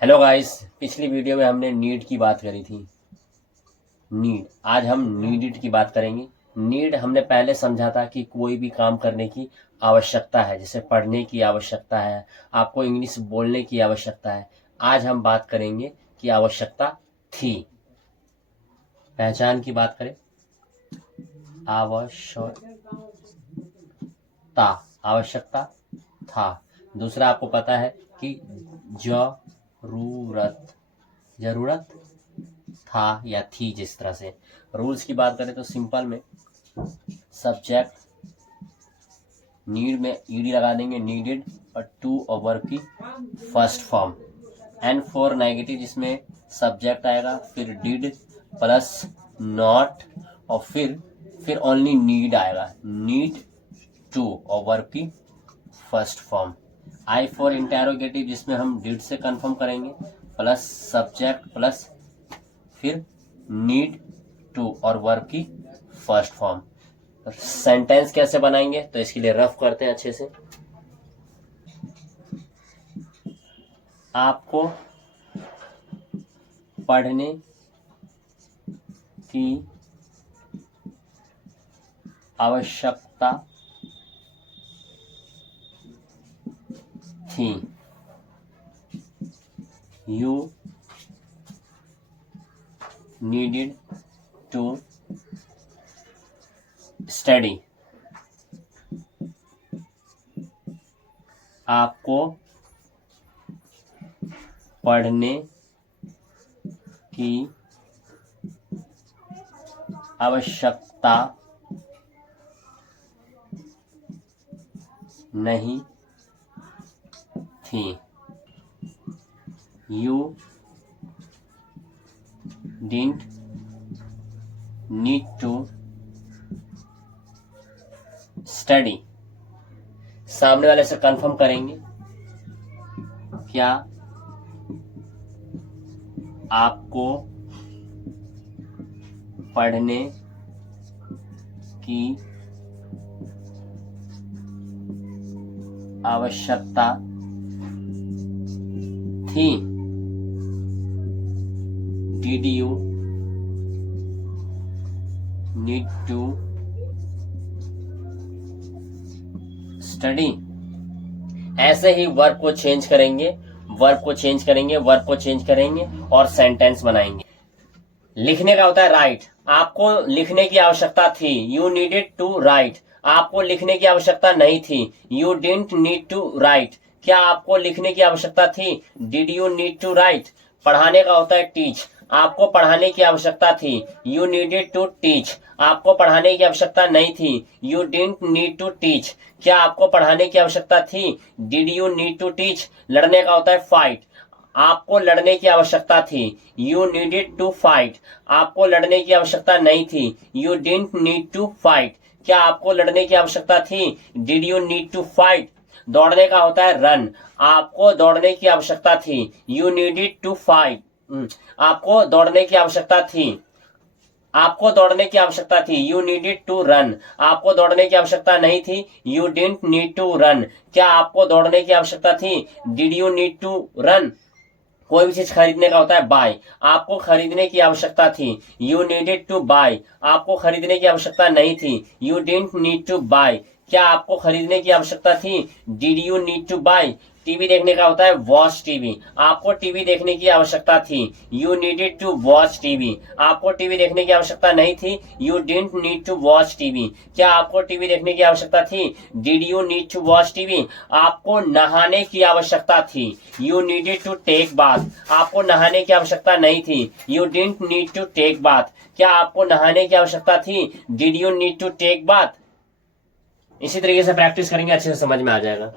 Hello guys, पिछली video में हमने नीड की बात करी थी। नीड, आज हम नीडिड की बात करेंगे। नीड हमने पहले समझा था कि कोई भी काम करने की आवश्यकता है, जैसे पढ़ने की आवश्यकता है, आपको इंग्लिश बोलने की आवश्यकता है। आज हम बात करेंगे कि आवश्यकता थी। पहचान की बात करें, आवश्यकता, आवश्यकता था। दूसरा आपको पता है कि जरूरत, जरूरत था या थी। जिस तरह से रूल्स की बात करें तो सिंपल में सब्जेक्ट नीड में ईडी लगा देंगे, नीडेड, और टू और वर्ब की first form. And for negative जिसमें सब्जेक्ट आएगा, फिर डिड प्लस नॉट, और फिर ओनली नीड आएगा, नीड टू और वर्ब की first form. I for interrogative जिसमें हम डिड से कंफर्म करेंगे, प्लस सब्जेक्ट प्लस फिर नीड टू और वर्ब की फर्स्ट फॉर्म। सेंटेंस कैसे बनाएंगे तो इसके लिए रफ करते हैं अच्छे से। आपको पढ़ने की आवश्यकता थी। You needed to study. आपको पढ़ने की आवश्यकता नहीं थी। You didn't need to study. सामने वाले से कंफर्म करेंगे, क्या आपको पढ़ने की आवश्यकता थी? Did you need to study? ऐसे ही वर्ब को चेंज करेंगे, वर्ब को चेंज करेंगे, वर्ब को चेंज करेंगे और सेंटेंस बनाएंगे। लिखने का होता है राइट। आपको लिखने की आवश्यकता थी, यू नीडेड टू राइट। आपको लिखने की आवश्यकता नहीं थी, you didn't need to write. क्या आपको लिखने की आवश्यकता थी? Did you need to write. पढ़ाने का होता है टीच। आपको पढ़ाने की आवश्यकता थी, यू नीडेड टू टीच। आपको पढ़ाने की आवश्यकता नहीं थी, you didn't need to teach. क्या आपको पढ़ाने की आवश्यकता थी? Did you need to teach. लड़ने का होता है फाइट। आपको लड़ने की आवश्यकता थी, यू नीडेड टू फाइट। आपको लड़ने की आवश्यकता नहीं थी, you didn't need to fight. क्या आपको लड़ने की आवश्यकता थी? Did you need to fight. दौड़ने का होता है रन। आपको दौड़ने की आवश्यकता थी, यू नीडेड टू फाइट। आपको दौड़ने की आवश्यकता थी, आपको दौड़ने की आवश्यकता थी, यू नीडेड टू रन। आपको दौड़ने की आवश्यकता नहीं थी, you didn't need to run. क्या आपको दौड़ने की आवश्यकता थी? Did you need to run. कोई भी चीज खरीदने का होता है बाय। आपको खरीदने की आवश्यकता थी, यू नीडेड टू बाय। आपको खरीदने की आवश्यकता नहीं थी, you didn't need to buy. क्या आपको खरीदने की आवश्यकता थी? Did you need to buy. TV देखने का होता है वॉच टीवी। आपको टीवी देखने की आवश्यकता थी, you needed to watch TV. आपको टीवी देखने की आवश्यकता नहीं थी, you didn't need to watch TV. क्या आपको टीवी देखने की आवश्यकता थी? Did you need to watch TV. आपको नहाने की आवश्यकता थी, you needed to take bath. आपको नहाने की आवश्यकता नहीं थी, you didn't need to take bath. क्या आपको नहाने की आवश्यकता थी? Did you need to take bath. इसी तरीके से प्रैक्टिस करेंगे, अच्छे से समझ में आ जाएगा।